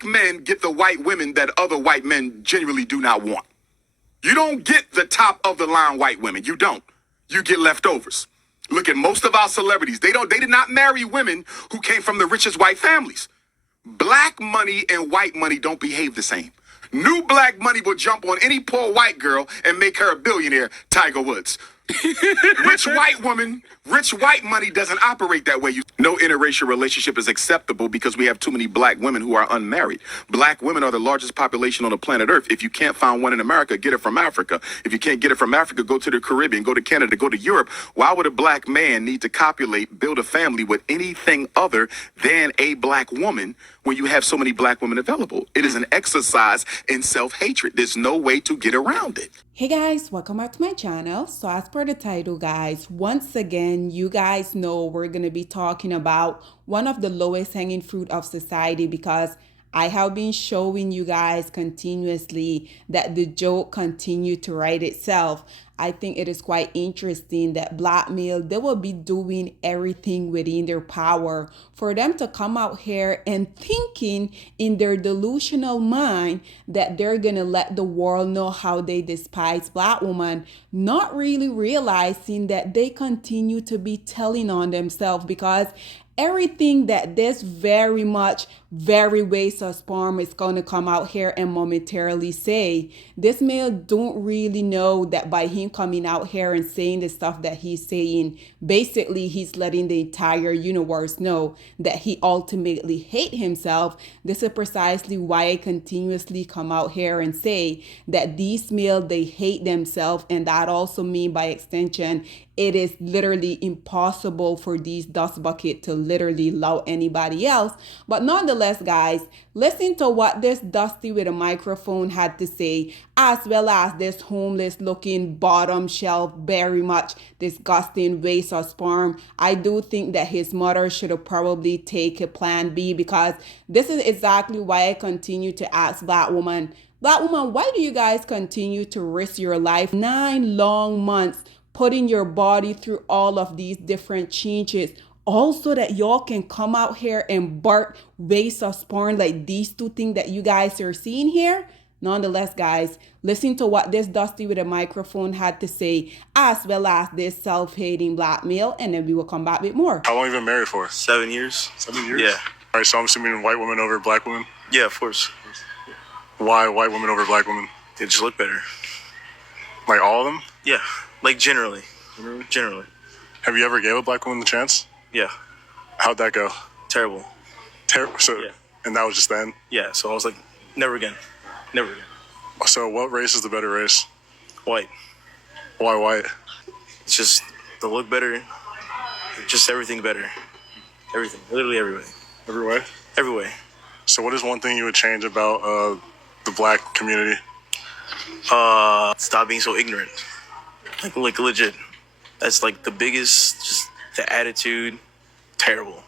Black men get the white women that other white men genuinely do not want. You don't get the top of the line white women. You don't. You get leftovers. Look at most of our celebrities. They did not marry women who came from the richest white families. Black money and white money don't behave the same. New black money will jump on any poor white girl and make her a billionaire, Tiger Woods. Rich white money doesn't operate that way. No interracial relationship is acceptable because we have too many black women who are unmarried. Black women are the largest population on the planet Earth. If you can't find one in America, get it from Africa. If you can't get it from Africa, go to the Caribbean, go to Canada, go to Europe. Why would a black man need to copulate, build a family with anything other than a black woman when you have so many black women available? It is an exercise in self-hatred. There's no way to get around it. Hey guys, welcome back to my channel. So as per the title, guys, once again, you guys know we're going to be talking about one of the lowest hanging fruit of society, because I have been showing you guys continuously that the joke continued to write itself. I think it is quite interesting that black male, they will be doing everything within their power for them to come out here and thinking in their delusional mind that they're gonna let the world know how they despise black women, not really realizing that they continue to be telling on themselves, because everything that this very waste of sperm is going to come out here and momentarily say, this male don't really know that by him coming out here and saying the stuff that he's saying, basically he's letting the entire universe know that he ultimately hate himself. This is precisely why I continuously come out here and say that these male, they hate themselves, and that also mean by extension it is literally impossible for these dust bucket to literally love anybody else. But nonetheless, guys, listen to what this Dusty with a microphone had to say, as well as this homeless looking bottom shelf, very much disgusting waste of sperm. I do think that his mother should have probably taken plan B, because this is exactly why I continue to ask black woman, why do you guys continue to risk your life 9 long months putting your body through all of these different changes, also that y'all can come out here and bark waste of sperm like these two things that you guys are seeing here? Nonetheless, guys, listen to what this Dusty with a microphone had to say, as well as this self-hating black male, and then we will come back with more. How long have you been married for? 7 years. 7 years? Yeah. All right, so I'm assuming white women over black women? Yeah, of course. Why white women over black women? They just look better. Like all of them? Yeah, like generally. Generally. Have you ever gave a black woman the chance? Yeah. How'd that go? Terrible. So, Yeah. And that was just then? Yeah, so I was like, never again. Never again. So what race is the better race? White. Why white? It's just the look better. Just everything better. Everything. Literally everything. Every way? Every way. So what is one thing you would change about the black community? Stop being so ignorant. Like legit. That's like the biggest, just the attitude. Terrible.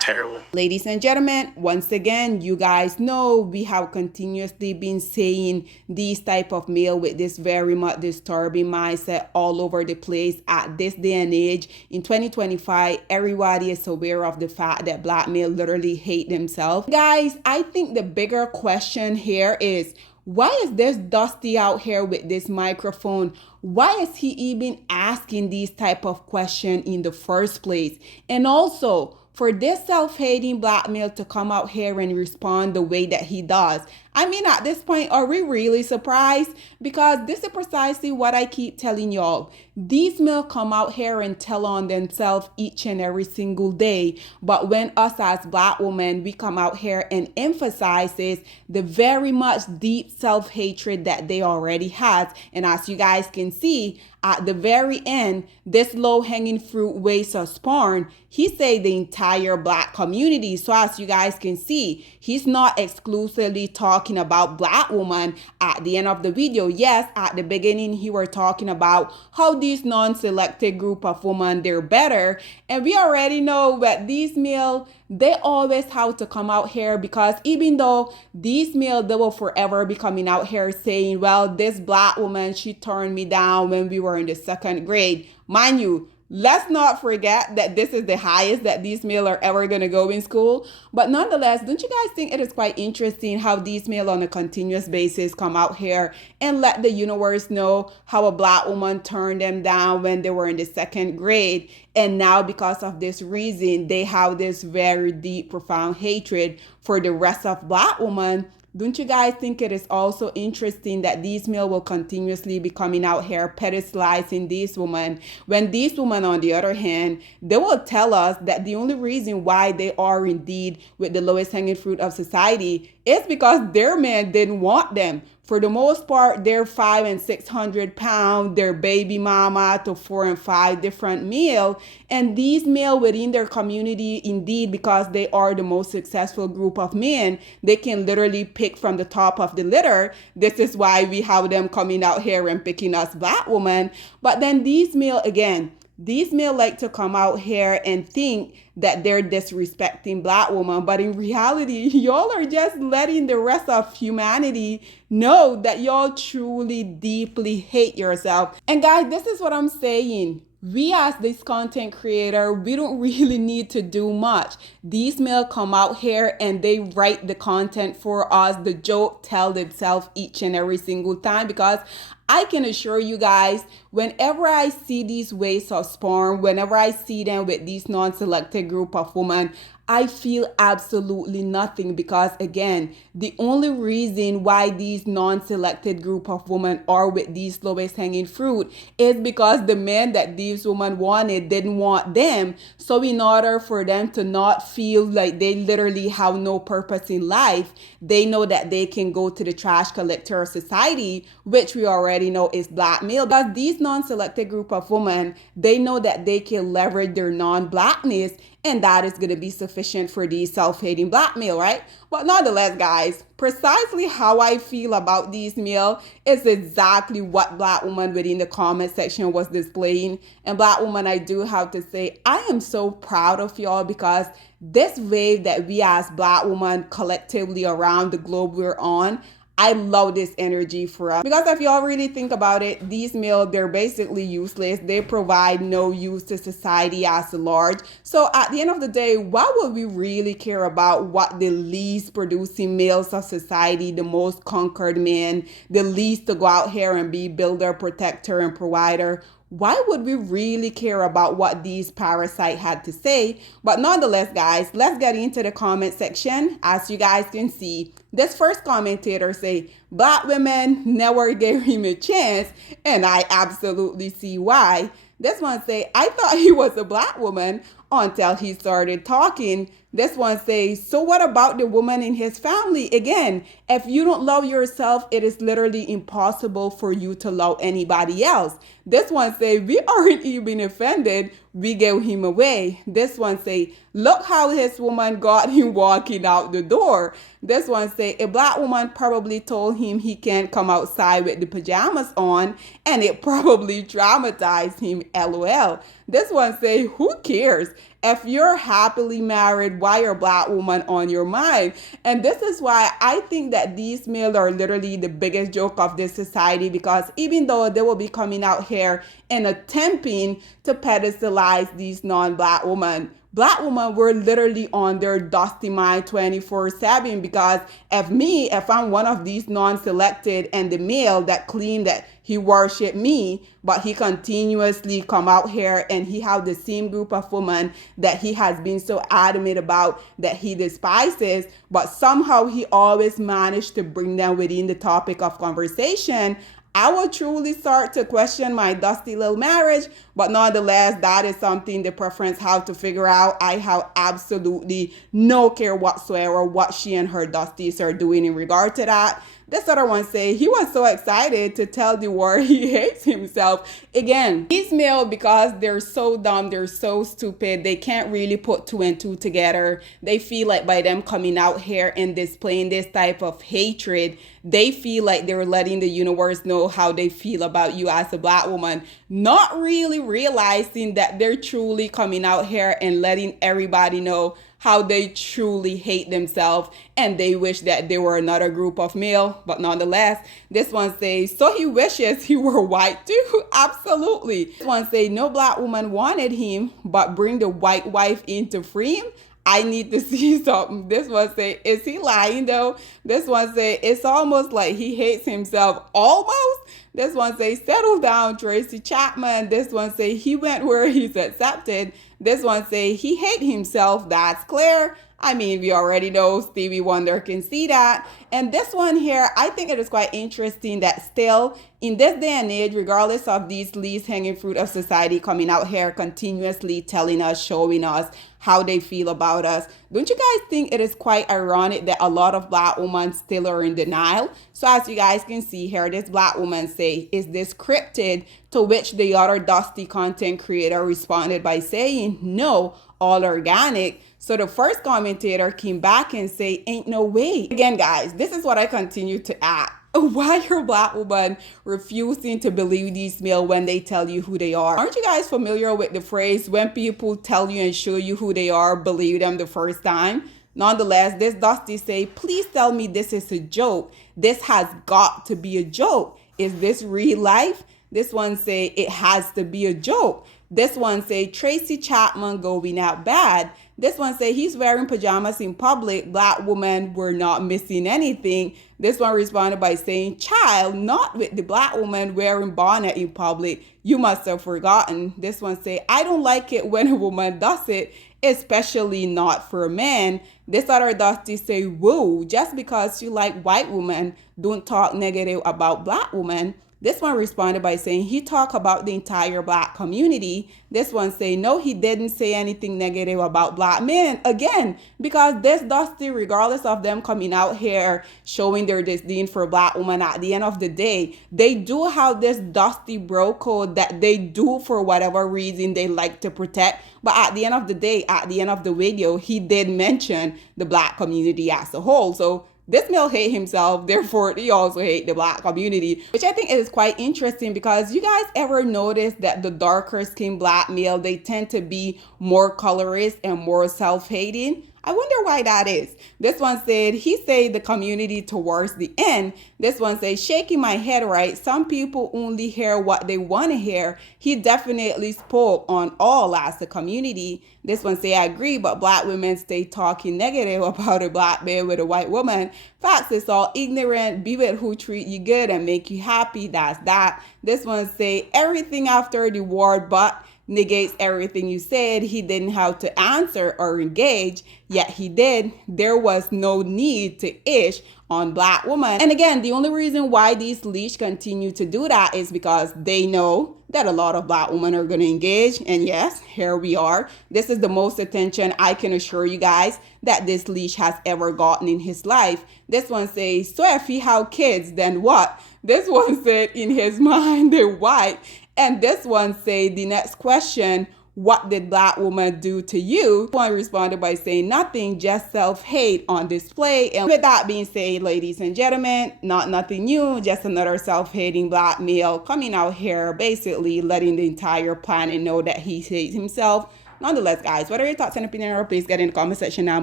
Terrible. Ladies and gentlemen, once again, you guys know we have continuously been saying these type of male with this very much disturbing mindset all over the place at this day and age. In 2025, everybody is aware of the fact that black male literally hate themselves. Guys, I think the bigger question here is, why is this Dusty out here with this microphone? Why is he even asking these type of questions in the first place? And also, for this self-hating black male to come out here and respond the way that he does, I mean, at this point, are we really surprised? Because this is precisely what I keep telling y'all. These men come out here and tell on themselves each and every single day. But when us as black women, we come out here and emphasizes the very much deep self-hatred that they already has. And as you guys can see, at the very end, this low-hanging fruit waste of sperm, he say the entire black community. So as you guys can see, he's not exclusively talking about black women at the end of the video. Yes, at the beginning, he were talking about how these non-selected group of women, they're better. And we already know that these male, they always have to come out here, because even though these male, they will forever be coming out here saying, well, this black woman, she turned me down when we were in the 2nd grade. Mind you, Let's not forget that this is the highest that these males are ever going to go in school. But nonetheless, don't you guys think it is quite interesting how these males on a continuous basis come out here and let the universe know how a black woman turned them down when they were in the second grade? And now because of this reason, they have this very deep, profound hatred for the rest of black women. Don't you guys think it is also interesting that these males will continuously be coming out here pedestalizing these women, when these women, on the other hand, they will tell us that the only reason why they are indeed with the lowest hanging fruit of society is because their men didn't want them. For the most part, they're 500 and 600 pounds, their baby mama to 4 and 5 different male. And these male within their community, indeed, because they are the most successful group of men, they can literally pick from the top of the litter. This is why we have them coming out here and picking us black women. But then these male, again, these male like to come out here and think that they're disrespecting black women, but in reality, y'all are just letting the rest of humanity know that y'all truly deeply hate yourself. And guys, this is what I'm saying. We as this content creator, we don't really need to do much. These males come out here and they write the content for us. The joke tell itself each and every single time, because I can assure you guys, whenever I see these waste of sperm, whenever I see them with these non-selected group of women, I feel absolutely nothing, because again, the only reason why these non-selected group of women are with these lowest hanging fruit is because the men that these women wanted didn't want them. So in order for them to not feel like they literally have no purpose in life, they know that they can go to the trash collector of society, which we already know is black male. Because these non-selected group of women, they know that they can leverage their non-blackness, and that is going to be sufficient for these self-hating black male, right? But nonetheless, guys, precisely how I feel about these male is exactly what black woman within the comment section was displaying. And black woman, I do have to say, I am so proud of y'all, because this wave that we as black women collectively around the globe we're on, I love this energy for us. Because if y'all really think about it, these males, they're basically useless. They provide no use to society as a large. So at the end of the day, why would we really care about what the least producing males of society, the most conquered men, the least to go out here and be builder, protector, and provider? Why would we really care about what these parasites had to say? But nonetheless, guys, let's get into the comment section. As you guys can see, this first commentator say, black women never gave him a chance, and I absolutely see why. This one say, I thought he was a black woman until he started talking. This one says, so what about the woman in his family? Again, if you don't love yourself, it is literally impossible for you to love anybody else. This one say, we aren't even offended. We gave him away. This one say, look how his woman got him walking out the door. This one say, a black woman probably told him he can't come outside with the pajamas on, and it probably traumatized him, LOL. This one say, who cares? If you're happily married, why are black women on your mind? And this is why I think that these males are literally the biggest joke of this society, because even though they will be coming out here and attempting to pedestalize these non-black women, black women were literally on their dusty mind 24/7. Because if I'm one of these non-selected and the male that claim that he worship me, but he continuously come out here and he have the same group of women that he has been so adamant about that he despises, but somehow he always managed to bring them within the topic of conversation, I will truly start to question my dusty little marriage. But nonetheless, that is something the preference have to figure out. I have absolutely no care whatsoever what she and her dusties are doing in regard to that. This other one say he was so excited to tell the world he hates himself. Again, these males, because they're so dumb, they're so stupid, they can't really put two and two together. They feel like by them coming out here and displaying this type of hatred, they feel like they're letting the universe know how they feel about you as a black woman, not really realizing that they're truly coming out here and letting everybody know how they truly hate themselves and they wish that they were another group of male. But nonetheless, this one says, so he wishes he were white too. Absolutely. This one say, no black woman wanted him, but bring the white wife in to free him. I need to see something. This one say, is he lying though? This one say, it's almost like he hates himself almost. This one say, settle down, Tracy Chapman. This one say, he went where he's accepted. This one say, he hate himself. That's clear. I mean, we already know Stevie Wonder can see that. And this one here, I think it is quite interesting that still in this day and age, regardless of these least hanging fruit of society coming out here continuously telling us, showing us how they feel about us, don't you guys think it is quite ironic that a lot of black women still are in denial? So as you guys can see here, this black woman say, is this scripted? To which the other dusty content creator responded by saying, no, all organic. So the first commentator came back and say, ain't no way. Again, guys, this is what I continue to ask. Why are black women refusing to believe these male when they tell you who they are? Aren't you guys familiar with the phrase, when people tell you and show you who they are, believe them the first time? Nonetheless, this Dusty say, please tell me this is a joke. This has got to be a joke. Is this real life? This one say, it has to be a joke. This one say, Tracy Chapman going out bad. This one say, he's wearing pajamas in public. Black women were not missing anything. This one responded by saying, child, not with the black woman wearing bonnet in public. You must have forgotten. This one say, I don't like it when a woman does it, especially not for a man. This other Dusty say, whoa, just because you like white women, don't talk negative about black women. This one responded by saying he talked about the entire black community. This one say, no, he didn't say anything negative about black men. Again, because this Dusty, regardless of them coming out here showing their disdain for black women, at the end of the day, they do have this Dusty bro code that they do for whatever reason they like to protect. But at the end of the day, at the end of the video, he did mention the black community as a whole. So this male hate himself, therefore he also hate the black community, which I think is quite interesting because you guys ever notice that the darker skinned black male, they tend to be more colorist and more self-hating? I wonder why that is. This one said, he said the community towards the end. This one says, shaking my head right. Some people only hear what they want to hear. He definitely spoke on all as a community. This one say, I agree, but black women stay talking negative about a black man with a white woman. Facts is all ignorant. Be with who treat you good and make you happy. That's that. This one say, everything after the word but negates everything you said. He didn't have to answer or engage, yet he did. There was no need to ish on black women. And again, the only reason why these leash continue to do that is because they know that a lot of black women are going to engage. And yes, here we are. This is the most attention I can assure you guys that this leash has ever gotten in his life. This one says, so if he had kids, then what? This one said in his mind, they're white. And this one say the next question, what did black woman do to you? One responded by saying nothing, just self-hate on display. And with that being said, ladies and gentlemen, nothing new, just another self-hating black male coming out here, basically letting the entire planet know that he hates himself. Nonetheless, guys, what are your thoughts and opinions? Please get in the comment section down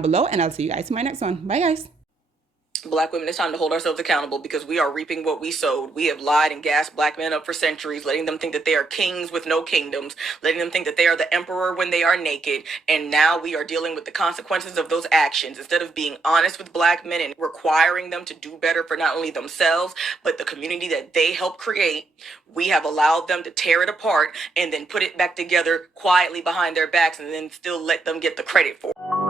below, and I'll see you guys in my next one. Bye, guys. Black women, it's time to hold ourselves accountable because we are reaping what we sowed. We have lied and gassed black men up for centuries, letting them think that they are kings with no kingdoms, letting them think that they are the emperor when they are naked. And now we are dealing with the consequences of those actions. Instead of being honest with black men and requiring them to do better for not only themselves, but the community that they help create, we have allowed them to tear it apart and then put it back together quietly behind their backs and then still let them get the credit for it.